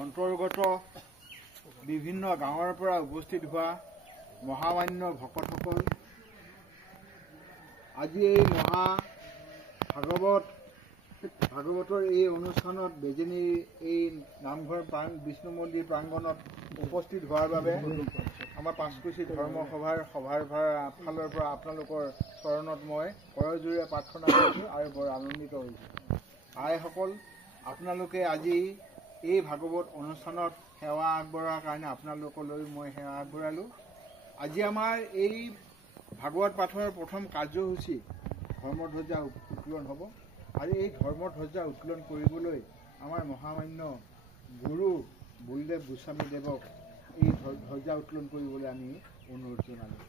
অন্তৰ্গত বিভিন্ন গাঁৱৰ পৰা উপস্থিত হোৱা মহামান্য ভকতসকল, আজি এই ভাগৱতৰ এই অনুষ্ঠানত বেজেনীৰ এই নামঘৰ বিষ্ণু মন্দিৰ প্ৰাংগণত উপস্থিত হোৱাৰ বাবে আমাৰ পাঁচকুচি ধৰ্ম সভাৰ ফালৰ পৰা আপোনালোকৰ চৰণত মই কৰজোৰে প্ৰাৰ্থনা কৰিছোঁ আৰু বৰ আনন্দিত হৈছোঁ। আইসকল, আপোনালোকে আজি এই ভাগৱত অনুষ্ঠানত সেৱা আগবঢ়োৱাৰ কাৰণে আপোনালোকলৈ মই সেৱা আগবঢ়ালোঁ। আজি আমাৰ এই ভাগৱত পাঠৰ প্ৰথম কাৰ্যসূচী ধৰ্মধ্বজা উত্তোলন হ'ব আৰু এই ধৰ্মধ্বজা উত্তোলন কৰিবলৈ আমাৰ মহামান্য গুৰু বলদেৱ গোস্বামী দেৱক এই ধ্বজা উত্তোলন কৰিবলৈ আমি অনুৰোধ জনালোঁ।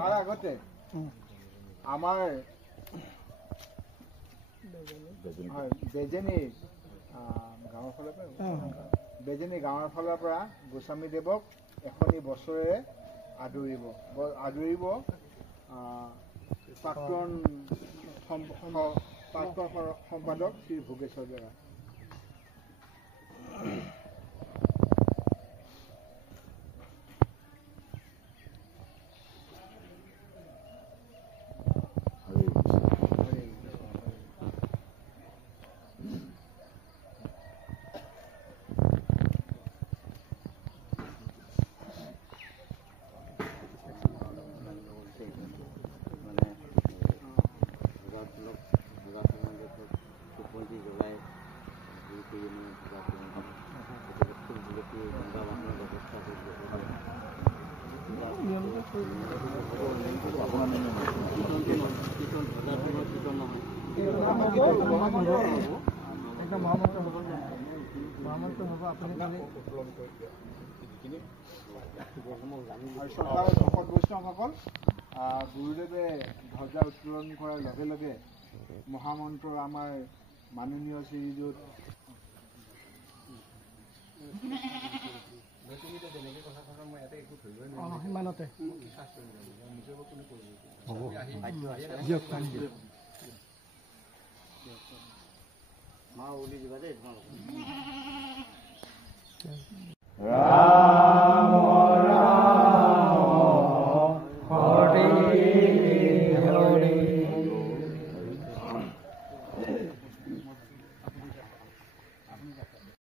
তাৰ আগতে আমাৰ বেজেনী গাঁৱৰ ফালৰ পৰা গোস্বামী দেৱক এখনি বছৰেৰে আদৰিব প্ৰাক্তন সম্পাদক শ্ৰী ভোগেশ্বৰ ডেকা। ভকত বৈষ্ণৱসকল, গুৰুদেৱে ধ্বজা উত্তোলন কৰাৰ লগে লগে মহামন্ত্ৰ আমাৰ মাননীয় শ্ৰীযুত মা উলি দিবা দেই তোমালোকে।